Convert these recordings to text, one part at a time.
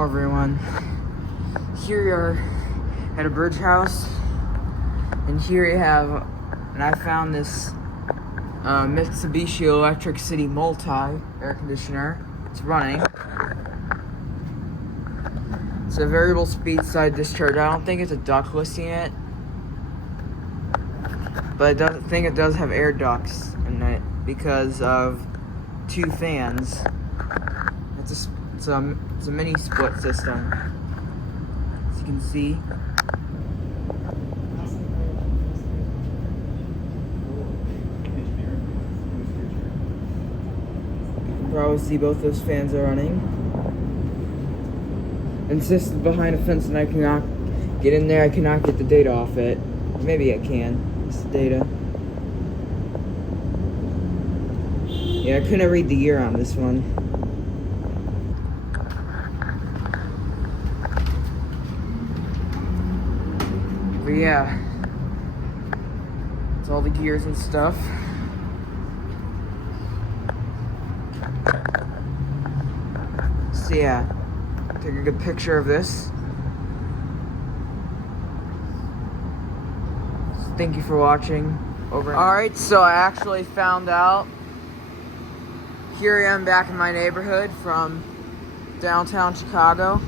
Hello everyone. Here you are at a bridge house, and here you have, and I found this Mitsubishi Electric City Multi air conditioner. It's running. It's a variable speed side discharge. I don't think it's a ductless unit, but I think it does have air ducts in it because of two fans. It's a mini split system, as you can see. You can probably see both those fans are running. And this is behind a fence, and I cannot get in there. I cannot get the data off it. Maybe I can. It's the data. Yeah, I couldn't read the year on this one. But yeah, it's all the gears and stuff. So yeah, take a good picture of this. Thank you for watching. Over. Alright, so I actually found out. Here I am back in my neighborhood from downtown Chicago.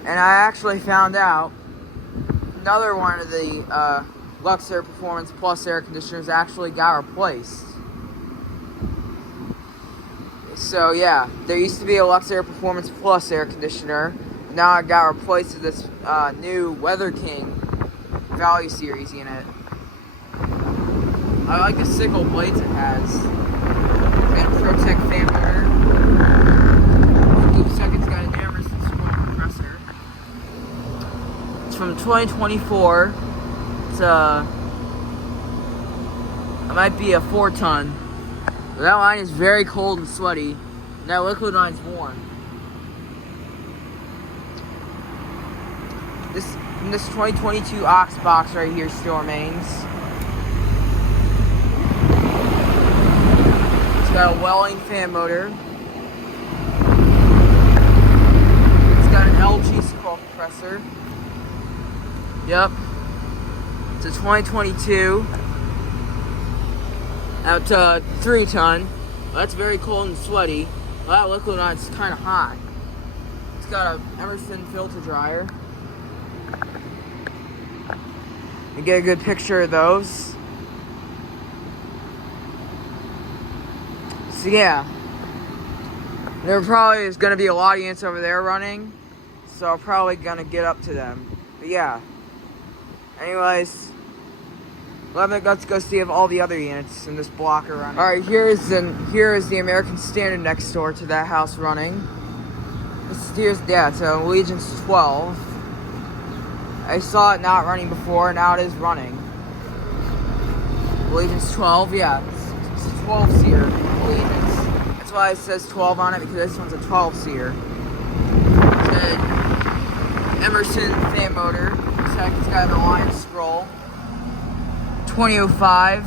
And I actually found out another one of the Luxair Performance Plus air conditioners actually got replaced. So yeah, there used to be a Luxair Performance Plus air conditioner. Now it got replaced with this new Weather King Value Series unit. I like the sickle blades it has. It's got a ProTech fan motor. Looks like it's got an Emerson scroll compressor. It's from 2024. It's it might be a 4-ton. But that line is very cold and sweaty. And that liquid line's warm. This 2022 Ox box right here still remains. It's got a Welling fan motor. It's got an LG scroll compressor. Yep. It's a 2022. Out to 3-ton. Well, that's very cold and sweaty. Well, that liquid line's kind of hot. It's got a Emerson filter dryer. You get a good picture of those. So yeah, there probably is going to be a lot of units over there running, so I'm probably going to get up to them. But yeah, anyways, let's go see if all the other units in this block are running. Alright, here is the American Standard next door to that house running. It's a Allegiance 12. I saw it not running before, now it is running. Allegiance 12, yeah, it's a 12-seer Allegiance. That's why it says 12 on it, because this one's a 12-seer. It's got an Emerson fan motor. It's got an Alliance scroll. 2005.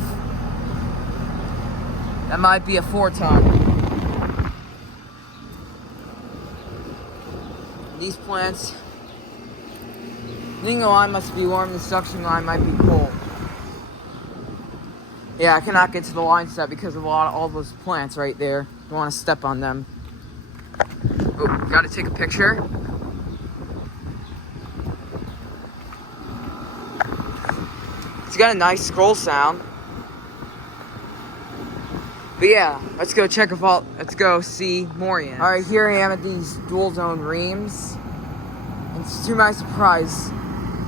That might be a 4-ton. These plants, I think the line must be warm, the suction line might be cold. Yeah, I cannot get to the line set because of all those plants right there. Don't want to step on them. Oh, gotta take a picture. It's got a nice scroll sound. But yeah, let's go see more units. Alright, here I am at these dual zone reams. And to my surprise,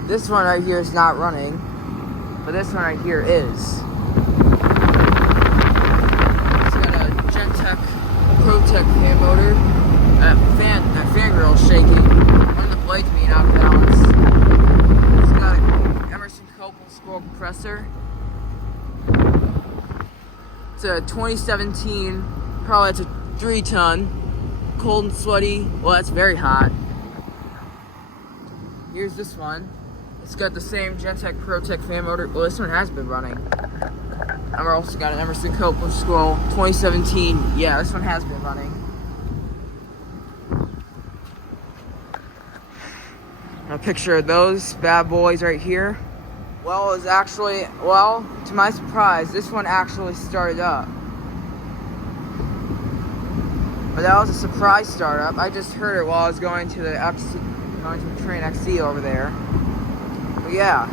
this one right here is not running, but this one right here is. It's got a Gentech ProTech fan motor. That fan grill is shaking. One of the blades being out of balance. It's got an Emerson Copel scroll compressor. It's a 2017, probably it's a 3-ton. Cold and sweaty. Well, that's very hot. Here's this one. It's got the same Gentech ProTech fan motor. Well, this one has been running. And we're also got an Emerson Copel scroll 2017. Yeah, this one has been running. picture of those bad boys right here. Well, it was actually, well, to my surprise, this one actually started up. But that was a surprise startup. I just heard it while I was going to the train XC over there. But yeah,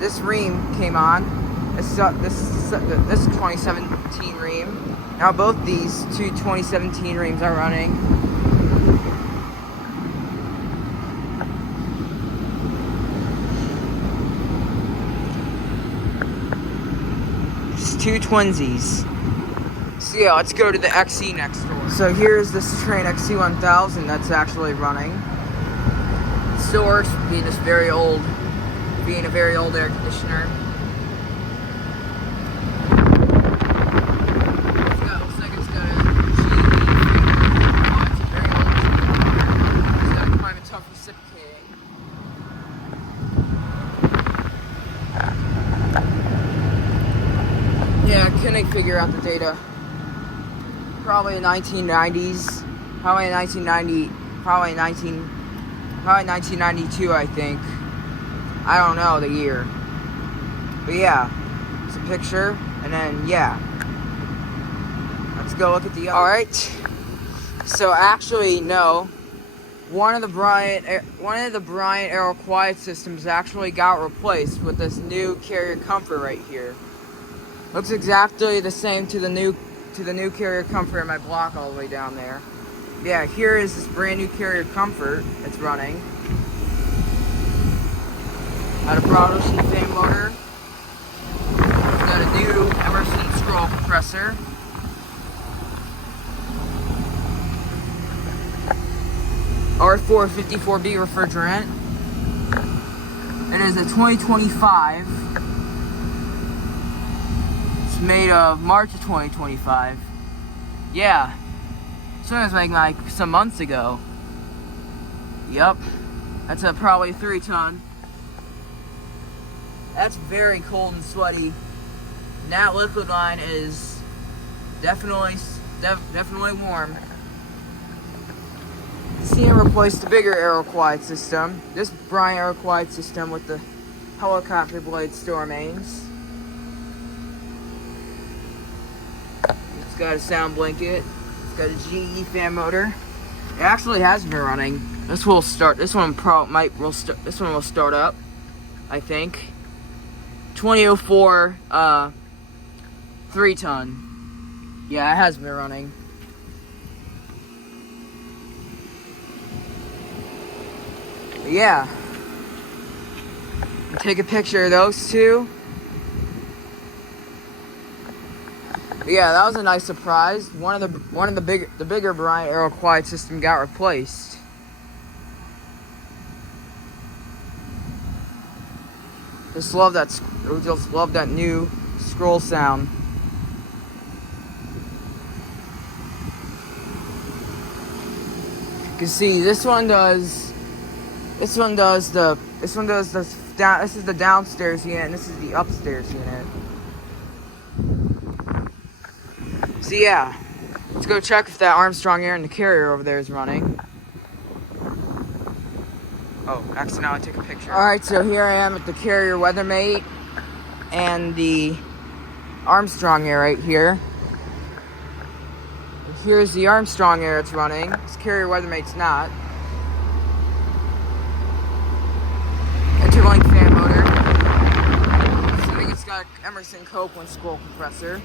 this ream came on. This 2017 ream. Now both these two 2017 reams are running. Just two twinsies. So yeah, let's go to the XC next door. So here's this Trane XC1000 that's actually running. It still works, being a very old air conditioner. Looks like it's got a GE. It's a very old GE. It's got quite a tough reciprocating. Yeah, I couldn't figure out the data. Probably 1990s, probably 1992, I think. I don't know the year. But yeah, it's a picture, and then yeah. Let's go look at the other. Alright. So actually, no. One of the Bryant Aero Quiet systems actually got replaced with this new Carrier Comfort right here. Looks exactly the same to the new Carrier Comfort in my block all the way down there. Yeah, here is this brand new Carrier Comfort that's running. Got a Broad Ocean fan motor. It's got a new Emerson scroll compressor. R454B refrigerant. It is a 2025. Made of March of 2025. Yeah. So it was like some months ago. Yep. That's probably 3 ton. That's very cold and sweaty. And that liquid line is definitely warm. CM replaced the bigger Aero Quiet system. This Bryant Aero Quiet system with the helicopter blade store mains. It's got a sound blanket. It's got a GE fan motor. It actually has been running. This one will start up, I think. 2004 3 ton. Yeah, it has been running. But yeah. Take a picture of those two. But yeah, that was a nice surprise. One of the bigger Bryant Aero Quiet system got replaced. Just love that new scroll sound. You can see this is the downstairs unit and this is the upstairs unit. So yeah, let's go check if that Armstrong Air in the Carrier over there is running. Oh, accidentally took a picture. Alright, so here I am at the Carrier Weathermate and the Armstrong Air right here. Here's the Armstrong Air it's running. This Carrier Weathermate's not. Interlink fan motor. Assuming it's got an Emerson Copeland scroll compressor.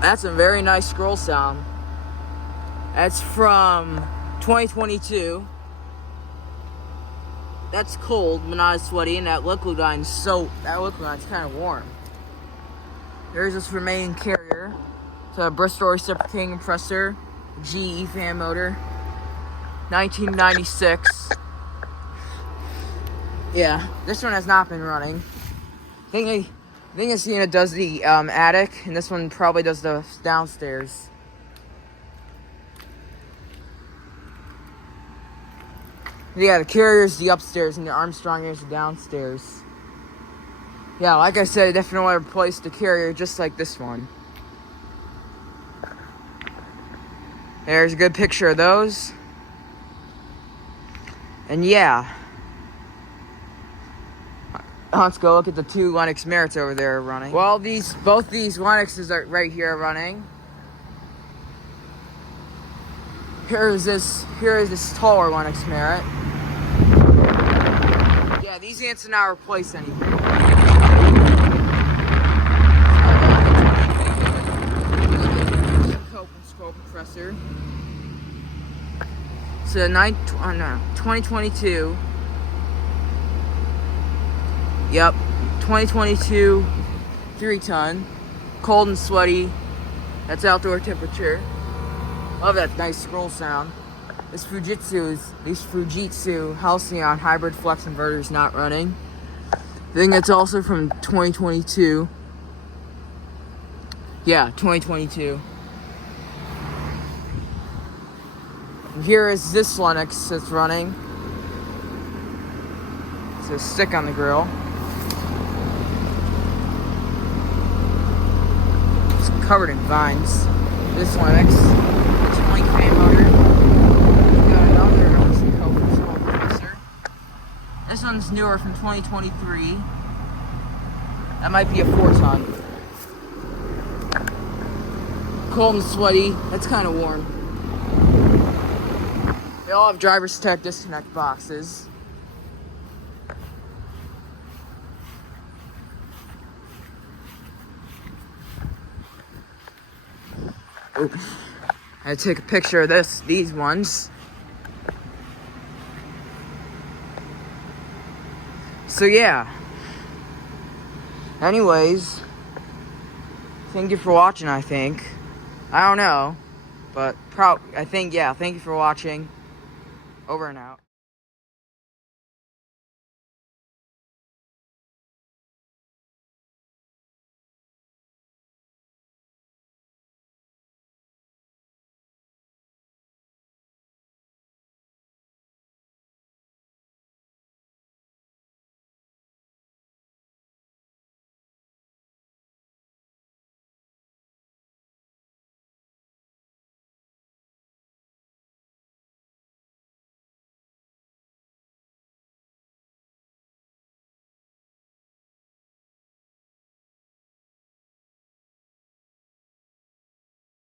That's a very nice scroll sound. That's from 2022. That's cold, but not as sweaty, and that liquid line's kind of warm. There's this remaining Carrier. It's a Bristol reciprocating compressor, GE fan motor, 1996. Yeah, this one has not been running. I think this unit does the attic, and this one probably does the downstairs. Yeah, the Carrier's the upstairs, and the Armstrong Air's the downstairs. Yeah, like I said, I definitely replaced the Carrier just like this one. There's a good picture of those. And yeah. Let's go look at the 2 Lennox Merritts over there running. Well, both these Lennoxes are right here running. Here is this taller Lennox Merritt. Yeah, these ants are not replaced anything. Cope and scroll compressor. So 2022. Yep, 2022 3-ton, cold and sweaty. That's outdoor temperature. Love that nice scroll sound. This Fujitsu Halcyon hybrid flex inverter is not running. I think it's also from 2022. Yeah, 2022. And here is this Lennox that's running. It's a stick on the grill. It's covered in vines. This Lennox, 20K motor. Got another control compressor. This one's newer from 2023. That might be a 4-ton. Cold and sweaty. That's kind of warm. They all have driver's tech disconnect boxes. Oops. I had to take a picture of these ones. So yeah. Anyways, thank you for watching, I think. I don't know, but thank you for watching. Over and out.